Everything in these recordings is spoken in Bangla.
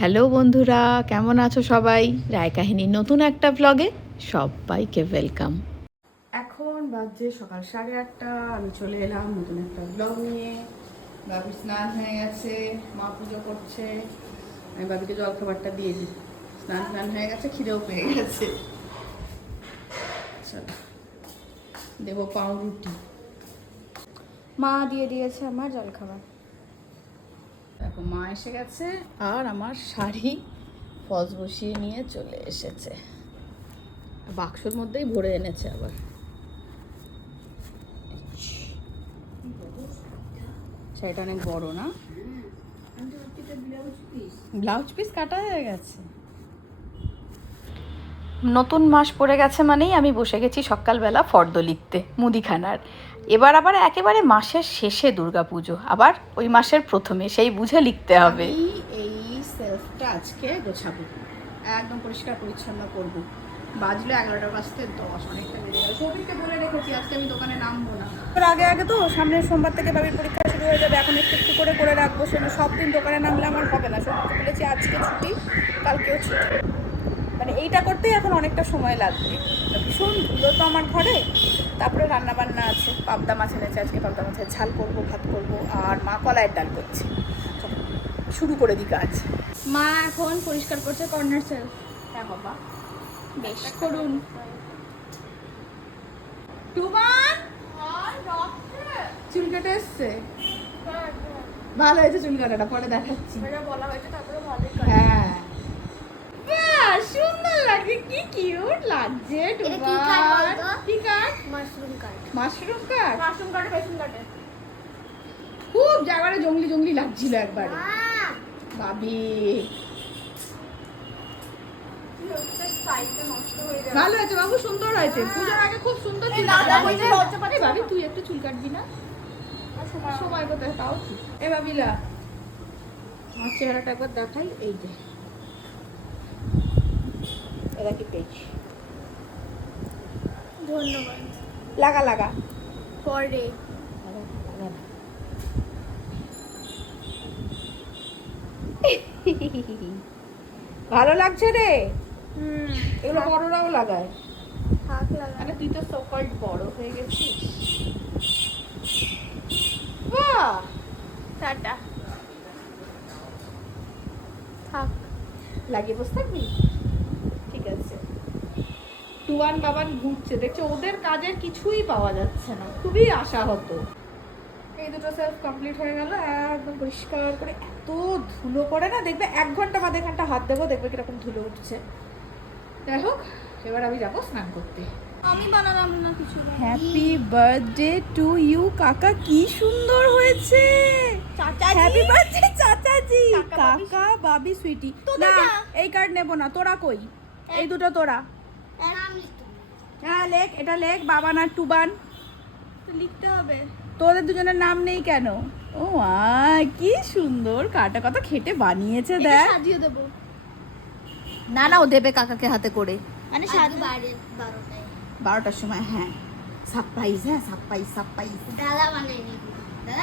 হ্যালো বন্ধুরা, কেমন আছো সবাই? রায় কাহিনীর নতুন একটা ব্লগে সবাইকে ওয়েলকাম এখন বাজে সকাল সাড়ে আটটা, আমি চলে এলাম নতুন একটা ব্লগ নিয়ে। বাবি স্নান হয়ে গেছে, মা পুজো করছে। আমি বাবিকে জলখাবারটা দিয়ে দিই। স্নান স্নান হয়ে গেছে, খিদেও পেয়ে গেছে। চলো, দেবো পাউরুটি। মা দিয়ে দিয়েছে আমার জলখাবার দেখো, মা এসে গেছে আর আমার শাড়ি ফলস বসিয়ে নিয়ে চলে এসেছে। বাক্সর মধ্যেই ভরে এনেছে আবার। শাড়িটা অনেক বড়, না? ব্লাউজ পিস কাটা হয়ে গেছে। নতুন মাস পড়ে গেছে মানেই আমি বসে গেছি সকালবেলা ফর্দ লিখতে, মুদিখানার। এবার আবার একেবারে মাসের শেষে দুর্গা পুজো আবার ওই মাসের প্রথমে সেই বুঝে লিখতে হবে। এই সেলফটা আজকে গোছাবো। একদম পরিষ্কার পরিচ্ছন্ন করব। বাজলো এগারোটা বাজতে দশ অনেকটা বেজে গেল। সবিরকে বলে রেখেছি আজকে আমি দোকানে নামবো না। আগে আগে তো সামনের সোমবার থেকে বাবির পরীক্ষা শুরু হয়ে যাবে এখন একটু একটু করে করে রাখব। সেটা সব দিন দোকানে নামলে আমার হবে না। সোমবার বলেছি আজকে ছুটি কালকেও ছুটি। মানে এইটা করতেই এখন অনেকটা সময় লাগবে। ভীষণ ধুলো তো আমার ঘরে। তারপরে রান্না বান্না আছে পাবদা মাছ এনেছে আজকে পাবদা মাছের ঝাল করব ভাত করব আর মা কলাইয়ের ডাল করছে। শুরু করে দিই কাজ। মা এখন পরিষ্কার করছে কর্নার সেলফ হ্যাঁ বাবা। বেশ করুন। চুল কেটে এসছে? ভালো হয়েছে চুল কাটাটা পরে দেখাচ্ছি। বলা হয়েছে তারপরে ভালোই হ্যাঁ সুন্দর লাগে কি কিউট লাগছে বলতো? কি কাঠ মাশরুম কাট মাশরুম কাঠ মাশরুম কাটে বেসন কাটে খুব জায়গাটা জঙ্গলি জঙ্গলি লাগছিল একবারে। বাবি ভালো হয়েছে বাবু সুন্দর হয়েছে। পুজোর আগে খুব সুন্দর কাটা এই বাবি তুই একটু চুল কাটবি না? সময় কোথায়? তাও এ বাবিলা আমার চেহারাটা একবার দেখাই এই যে। এরা কি পেয়েছি ধন্যবাদ। লাগা লাগা। পরে। ভালো লাগছে রে? হুম। এগুলো বড়রাও লাগায়। থাক লাগা আরে তুই তো সকল্ড বড় হয়ে গেছিস। বাহ! টাটা। থাক। লাগিয়ে বসে থাকবি? আছে টুয়ান বাবান ঘুরছে দেখছ ওদের কাজের কিছুই পাওয়া যাচ্ছে না খুবই আশা হতো এই দুটো সেলফ কমপ্লিট হয়ে গেল একদম পরিষ্কার করে এত ধুলো পড়ে না দেখবে এক ঘণ্টা বাদে ঘণ্টা হাত দেবো দেখবে কীরকম ধুলো উঠছে। যাই হোক এবার আমি যাব স্নান করতে। আমি বানালাম না কিছু। হ্যাপি বার্থডে টু ইউ কাকা কি সুন্দর হয়েছে। চাচাজি। হ্যাপি বার্থডে চাচাজি। কাকা, বাবি, সুইটি না। এই কার্ড নেব না তোরা কই? এই দুটো তোরা। হ্যাঁ লেখ এটা লেখ বাবা না টুবান। লিখতে হবে। তোদের দুজনের নাম নেই কেন? ও কি সুন্দর কাটা কথা খেটে বানিয়েছে দেখ। সাজিয়ে দেবো। না না ও দেবে কাকাকে হাতে করে। মানে বারোটায়। বারোটার সময় হ্যাঁ। সারপ্রাইজ হ্যাঁ সারপ্রাইজ সারপ্রাইজ। দাদা বানায়নি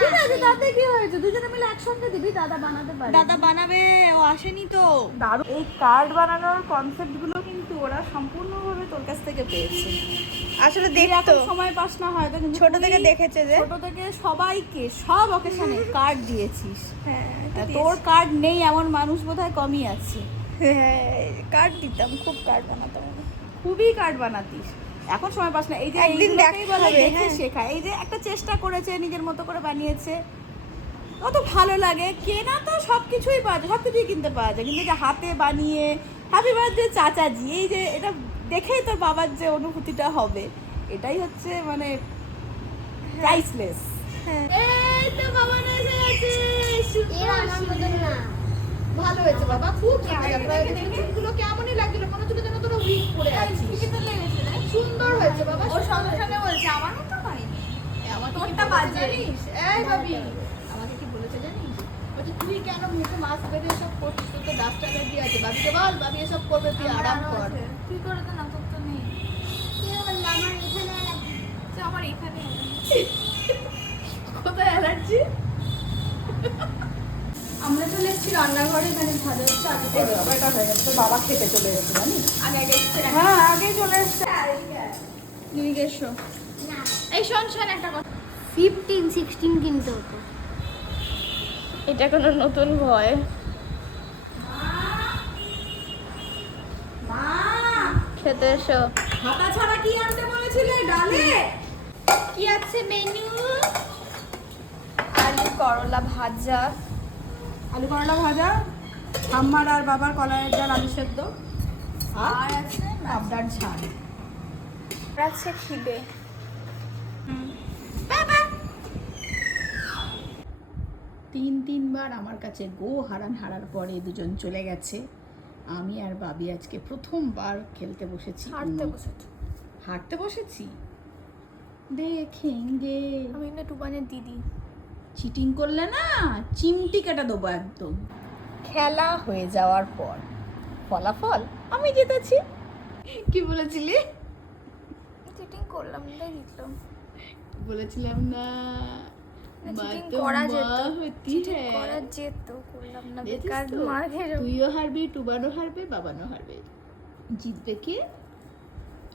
ঠিক আছে তাতে কি হয়েছে? দুজনে মিলে একসঙ্গে দিবি দাদা বানাতে পারে। দাদা বানাবে ও আসেনি তো। দারুণ। এই কার্ড বানানোর কনসেপ্ট ওরা সম্পূর্ণভাবে তোর কাছ থেকে পেয়েছে। আসলে এখন সময় পাস না হয় কিন্তু ছোট থেকে দেখেছে যে ছোট থেকে সবাইকে সব অকেশনে কার্ড দিয়েছিস। হ্যাঁ তোর কার্ড নেই এমন মানুষ বোধহয় কমই আছে। হ্যাঁ কার্ড দিতাম খুব কার্ড বানাতাম খুবই কার্ড বানাতিস। এখন সময় পাস না। এই যে একদিন দেখে হ্যাঁ। শেখা। এই যে একটা চেষ্টা করেছে নিজের মতো করে বানিয়েছে। কত ভালো লাগে কেনা তো সব কিছুই পাওয়া যায় সব কিছুই কিনতে পাওয়া যায়। কিন্তু যে হাতে বানিয়ে হ্যাপি বার্থডে চাচাজি। এই যে এটা দেখেই তোর বাবার যে অনুভূতিটা হবে। এটাই হচ্ছে মানে প্রাইসলেস এই তো বাবা এসে গেছে। ভালো হয়েছে বাবা খুব চুলগুলো কেমনই লাগছিল মনে যেন তোরা উইক পরে আছিস। সুন্দর হয়েছে বাবা ওর সঙ্গে সঙ্গে বলছে আমার মতো হয়নি। তোরটা বাজে। এই আমাকে কি বলেছে জানিস বলছে তুই কেন মুখে মাস্ক বেঁধে এসব করছিস? তোর তো ডাস্ট অ্যালার্জি আছে। বাবিকে বল বাবি এসব করবে তুই আরাম কর। তুই করে তো না তোর তো নেই। যে আমার এখানে কোথায় অ্যালার্জি আমরা চলে এসেছি রান্নাঘরে এখানে ভাজা হচ্ছে আগে এটা হয়ে গেছে বাবা খেতে চলে গেছে জানিস? আগে আগে এসছে হ্যাঁ আগে চলে এসছে। দিদিকে এসো। এই শোন শোন একটা কথা। ফিফটিন সিক্সটিন কিনতে হতো। এটা কোনো নতুন ভয়। খেতে এসো। হাতা ছাড়া কি আনতে বলেছিলে ডালে? কি আছে মেনু? আলু করলা ভাজা। আলু করলা ভাজা আমার আর বাবার কলাইয়ের ডাল আলু সেদ্ধ আর আছে পাবদার ঝাল। আছে খিদে। তিন তিনবার আমার কাছে গো হারান হারার পরে দুজন চলে গেছে। আমি আর বাবি আজকে প্রথমবার খেলতে বসেছি। হাঁটতে। বসেছি। হাঁটতে বসেছি? দেখেঙ্গে। আমি কিন্তু টুবানের দিদি। চিটিং করলে না চিমটি কেটে দেবো একদম। খেলা হয়ে যাওয়ার পর ফলাফল আমি জিতেছি। কি বলেছিলি? চিটিং করলাম তাই জিতলাম। বলেছিলাম না। না, মা cheating তো করা যেত। হতি চিটিং হ্যায়। করা যেত করলাম না বেকার মার খেয়ে তুইও হারবি টুবানো হারবে বাবানো হারবে। জিতবে কে?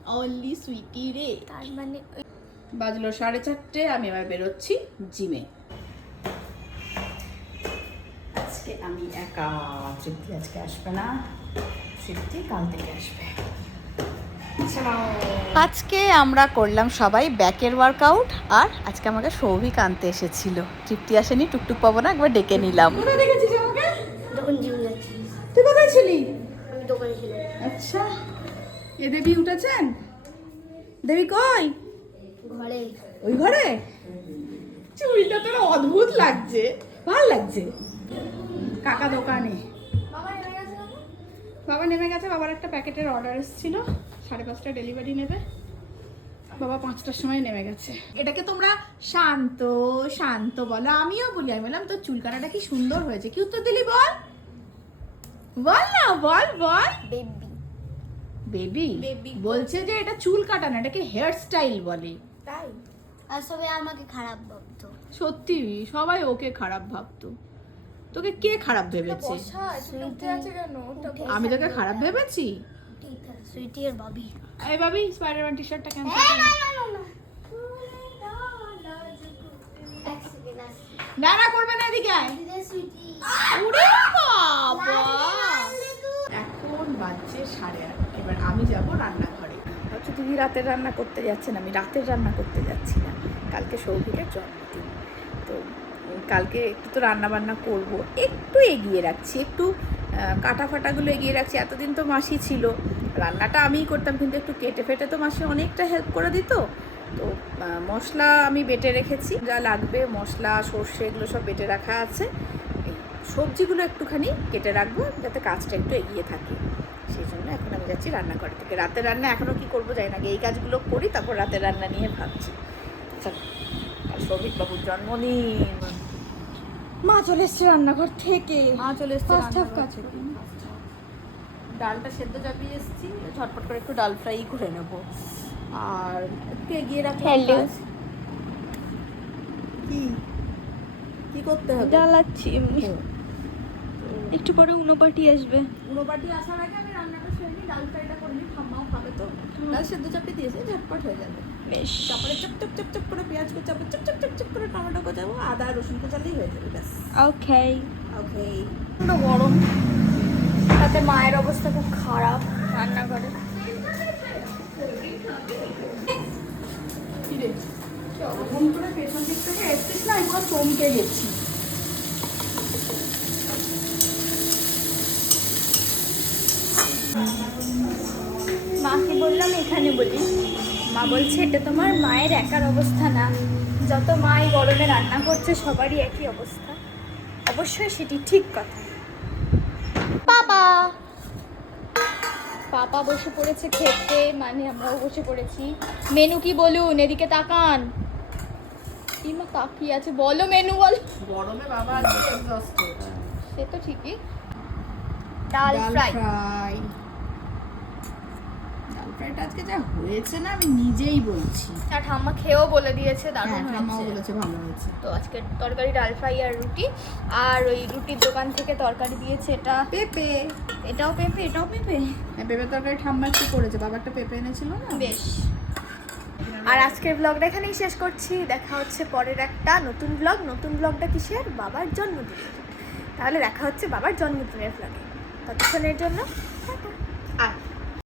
অনলি সুইটি রে। তার মানে বাজলো সাড়ে চারটে আমি এবার বেরোচ্ছি জিমে। আজকে আমি একা তৃপ্তি আজকে আসবে না। তৃপ্তি কাল থেকে আসবে। আজকে আমরা করলাম সবাই ব্যাকের ওয়ার্কআউট আর আজকে আমাকে সৌভিক আনতে এসেছিল। তৃপ্তি আসেনি টুকটুক পাবো না একবার ডেকে নিলাম। তুই কোথায় ছিলি? আমি দোকানে ছিলাম। আচ্ছা। এ দেবী উঠেছেন? দেবী কই? ঘরে। ওই ঘরে? চুলটা তোর অদ্ভুত লাগছে। ভালো লাগছে। কাকা দোকানে। বাবা নেমে গেছে না বাবা নেমে গেছে বাবার একটা প্যাকেটের অর্ডার এসেছিল। পাঁচটা ডেলিভারি নেবে। বাবা পাঁচটার সময় নেমে গেছে। এটাকে তোমরা শান্ত শান্ত বলো। আমিও বলি আমি বললাম তোর চুল কাটাটা কি সুন্দর হয়েছে। কি উত্তর দিলি বল? বল না বল বল। Baby baby. বলছে যে এটা চুল কাটা না এটাকে হেয়ার স্টাইল বলে। তাই? আর সবাই আমাকে খারাপ ভাবতো। সত্যি সবাই ওকে খারাপ ভাবতো। তোকে কে খারাপ ভেবেছে? আমি তোকে খারাপ ভেবেছি? সুইটি আর ভাবি এই ভাবি স্পাইডারম্যান টি শার্টটা আসছি না না করবে না এদিকে আয়। সুইটি। ওরে বাবা! এখন বাজছে সাড়ে আট। এবার আমি যাব রান্নাঘরে। হচ্ছে দিদি রাতের রান্না করতে যাচ্ছেন আমি রাতের রান্না করতে যাচ্ছি না। কালকে সৌভিকের জন্মদিন। তো কালকে একটু তো রান্না বান্না করব। একটু এগিয়ে রাখছি একটু কাটা ফাটাগুলো এগিয়ে রাখছি। এতদিন তো মাসি ছিল। রান্নাটা আমিই করতাম কিন্তু একটু কেটে ফেটে তো মাসে অনেকটা হেল্প করে দিত। তো মশলা আমি বেটে রেখেছি। যা লাগবে মশলা সর্ষে এগুলো সব বেটে রাখা আছে। সবজিগুলো একটুখানি কেটে রাখব যাতে কাজটা একটু এগিয়ে থাকে। সেই জন্য এখন আমি যাচ্ছি রান্নাঘর থেকে। রাতের রান্না এখনও কি করব জানি না এই কাজগুলো করি তারপর রাতের রান্না নিয়ে ভাবছি। সৌভিক বাবুর জন্মদিন। মা চলে এসছে রান্নাঘর থেকে। মা চলে এসছে কাজ। ডালটা সেদ্ধ চাপিয়ে এসেছি ঝটপট করে একটু ডাল ফ্রাই করে নেব। আর একটু এগিয়ে রাখলাম কি? কি করতে হবে? এমনি একটু পরে উনোপাটি আসবে। উনোবাটি আসার আগে আমি রান্নাটা সেরে নিই ডাল ফ্রাইটা করে নিই ঠাম্মাও খাবে তো। ডাল সেদ্ধ চাপিয়ে দিয়েছে ঝটপট হয়ে যাবে। বেশ। তারপরে চপ চপ চপ চপ করে পেঁয়াজ কোচাবো চপ চপ চপ চপ করে টমেটো কোচাবো আদা রসুন কোচালেই হয়ে যাবে ব্যাস। ওকে ওকে গরম। তাতে মায়ের অবস্থা খুব খারাপ। রান্নাঘরে। কিরে? ওরকম করে পেছন দিক থেকে এসছিস না? একবার চমকে গেছি। মাকে বললাম? এখানে বলি। মা বলছে এটা তোমার মায়ের একার অবস্থা না। যত মা এই গরমে রান্না করছে সবারই একই অবস্থা। অবশ্যই সেটি ঠিক কথা। বাবা। পাপা বসে পড়েছে খেতে মানে আমরাও বসে পড়েছি। মেনু কি বলুন? এদিকে তাকান। ইমা তাকিয়ে আছে। বলো মেনু বল। গরমে বাবা আজকে এক্সস্টেড সে তো ঠিকই। ডাল ফ্রাই। ফ্রাইটা আজকে যা হয়েছে না আমি নিজেই বলছি। আর ঠাম্মা খেয়েও বলে দিয়েছে দারুণ হ্যাঁ ঠাম্মাও বলেছে ভালো হয়েছে। তো আজকে তরকারি ডাল ফ্রাই আর রুটি আর ওই রুটির দোকান থেকে তরকারি দিয়েছে এটা। পেঁপে। এটাও পেঁপে এটাও পেঁপে। হ্যাঁ পেঁপে তরকারি ঠাম্মা একটু করেছে? বাবা একটা পেঁপে এনেছিল না? বেশ। আর আজকের ব্লগটা এখানেই শেষ করছি। দেখা হচ্ছে পরের একটা নতুন ব্লগ নতুন ব্লগটা কিসের? বাবার জন্মদিন তাহলে দেখা হচ্ছে বাবার জন্মদিনের ব্লগে ততক্ষণের জন্য টাটা।